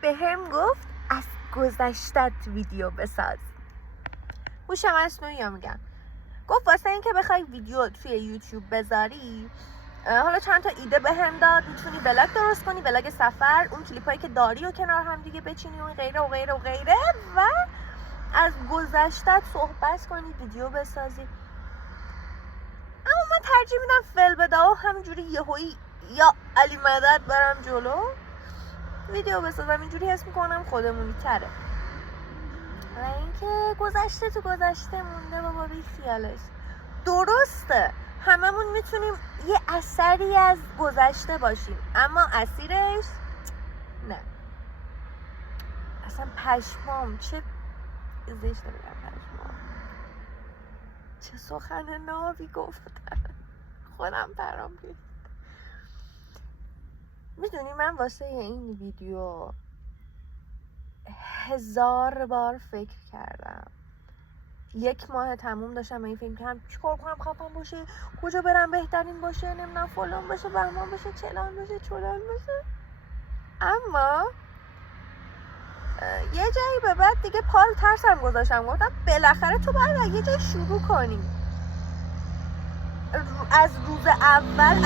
به هم گفت از گذشتت ویدیو بساز. هوش مصنوعی ها میگم. گفت واسه این که بخوای ویدیو توی یوتیوب بذاری، حالا چند تا ایده به هم داد. میتونی بلاگ درست کنی، بلاگ سفر، اون کلیپایی که داری و کنار هم دیگه بچینی و غیره و غیره و غیره، و از گذشتت صحبت کنی، ویدیو بسازی. اما من ترجیح میدم فل بده و همینجوری یهویی یا علی مدد برم جلو ویدیو بسازم. اینجوری حس میکنم خودمونی تره. و اینکه گذشته تو گذشته مونده، بابا بی خیالش. درسته هممون میتونیم یه اثری از گذشته باشیم، اما اسیرش نه. اصلا پشمام، چه زشته بگم پشمام، چه سخن نابی گفتن. خودم برام ریخت. میدونی من واسه این ویدیو 1000 بار فکر کردم. 1 ماه تموم داشتم این فیلم کردم چیکار کنم خفن باشه، کجا برم بهترین باشه، نمیدونم فلان باشه، بهمان باشه، چلان باشه، چلان باشه. اما یه جایی به بعد دیگه پا رو ترسم گذاشتم. گفتم بالاخره تو باید یه جایی شروع کنی. از روز اول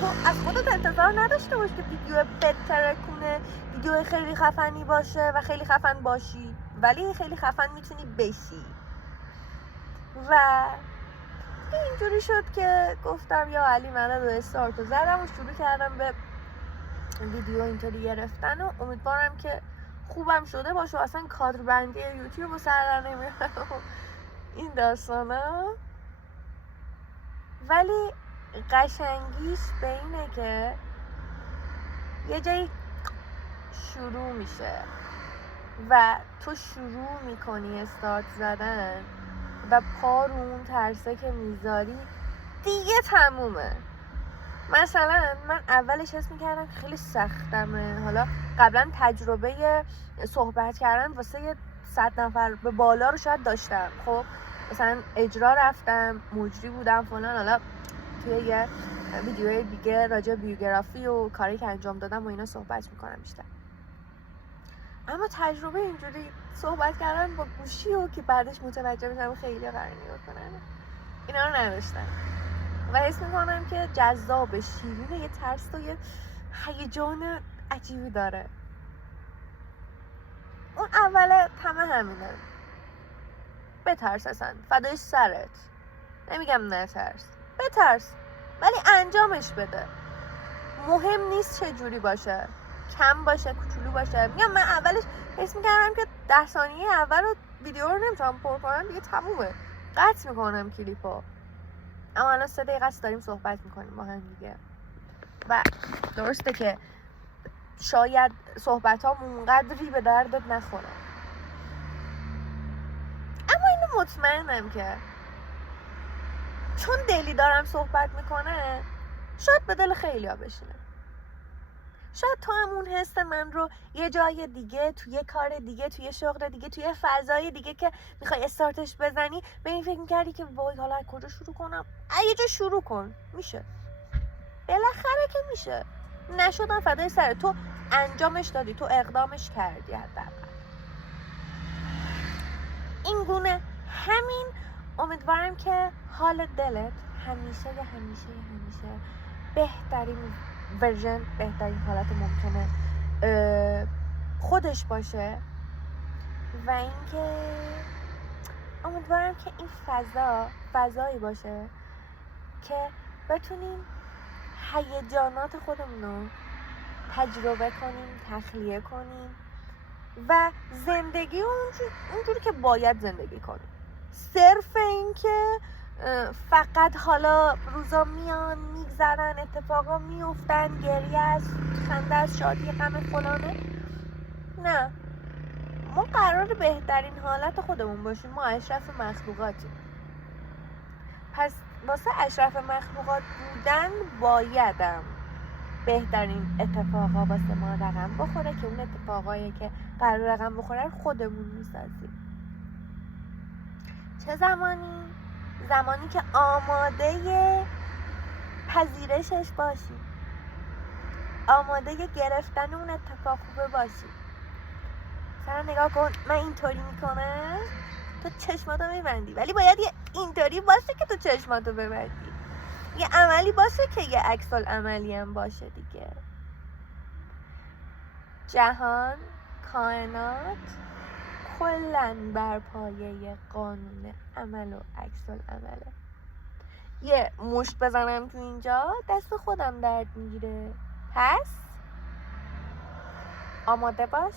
تو از خودت انتظار نداشته باشی که ویدیو بترکونه، ویدیو خیلی خفنی باشه و خیلی خفن باشی، ولی خیلی خفن میتونی بشی. و اینجوری شد که گفتم یا علی مدد و استارتو زدم و شروع کردم به ویدیو اینطوری گرفتن و امیدوارم که خوبم شده باشه. اصلا کادر بندی یوتیوب رو سر در نمیارم این داستانا. ولی قشنگیش به اینه که یه جایی شروع میشه و تو شروع میکنی استارت زدن و پا رو اون ترسه که میذاری دیگه تمومه. مثلا من اولش حس میکردم خیلی سختمه. حالا قبلا تجربه صحبت کردن واسه 100 نفر به بالا رو شاید داشتم. خب مثلا اجرا رفتم، مجری بودم فلان. حالا توی یه ویدیوی دیگه راجع بیوگرافی و کاری که انجام دادم و اینا صحبت میکنم بیشتر. اما تجربه اینجوری صحبت کردن با گوشی و که بعدش متوجه بشم خیلی قرار کنن اینا رو نداشتم و حس میکنم که جذاب، شیرینه، یه ترس و یه هیجان عجیبی داره. اون اوله همینه. بترس، اصلا فدای سرت، نمیگم نترس، بترس ولی انجامش بده. مهم نیست چه جوری باشه، کم باشه، کوچولو باشه. میگم من اولش حس میکردم که 10 ثانیه اول رو ویدیو رو نمیتونم پر کنم، دیگه تمومه، قطع میکنم کلیپو. اما الان 3 دقیقه است داریم صحبت میکنیم با هم دیگه و درسته که شاید صحبت ها اونقدری به دردت نخوره، اما اینو مطمئنم که چون دلی دارم صحبت میکنه شاید به دل خیلی ها بشینه. شاید تو هم اون حس من رو یه جای دیگه، توی یه کار دیگه، توی یه شغل دیگه، توی یه فضای دیگه که میخوای استارتش بزنی به این فکر میکردی که وای حالا از کجا شروع کنم. یه جا شروع کن، میشه، بالاخره که میشه. نشدن فدای سر تو، انجامش دادی، تو اقدامش کردی. حداقل این گونه همین. امیدوارم که حال دلت همیشه بهترین ورژن، بهترین حالت ممکنه خودش باشه و اینکه امیدوارم که این فضایی باشه که بتونیم هیجانات خودمون رو تجربه کنیم، تخلیه کنیم و زندگی اونجوری که باید زندگی کنیم. صرف این که فقط حالا روزا میان میگذرن، اتفاقا میفتن، گریه است، خنده است، شادی، غم فلانه، نه. ما قرار بهترین حالت خودمون باشیم. ما اشرف مخلوقاتیم. پس واسه اشرف مخلوقات بودن بایدم بهترین اتفاقا واسه ما رقم بخوره که اون اتفاقایی که قرار رقم بخوره خودمون میسازیم. چه زمانی که آماده پذیرشش باشیم. آماده گرفتن اون اتفاق خوبه باشی. مثلا نگاه کن، من اینطوری میکنم تو چشماتو میبندی، ولی باید یه اینطوری باشه که تو چشماتو ببندی، یه عملی باشه که یه عکس العملی هم باشه دیگه. جهان، کائنات کلاً بر پایه قانون عمل و عکس العمله. یه مشت بزنم تو اینجا دست خودم درد میگیره. پس آماده باش،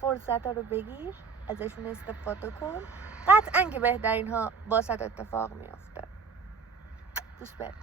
فرصت رو بگیر، ازشون استفاده کن، قطعاً که بهترین ها واسط اتفاق میافته. دوست بهت.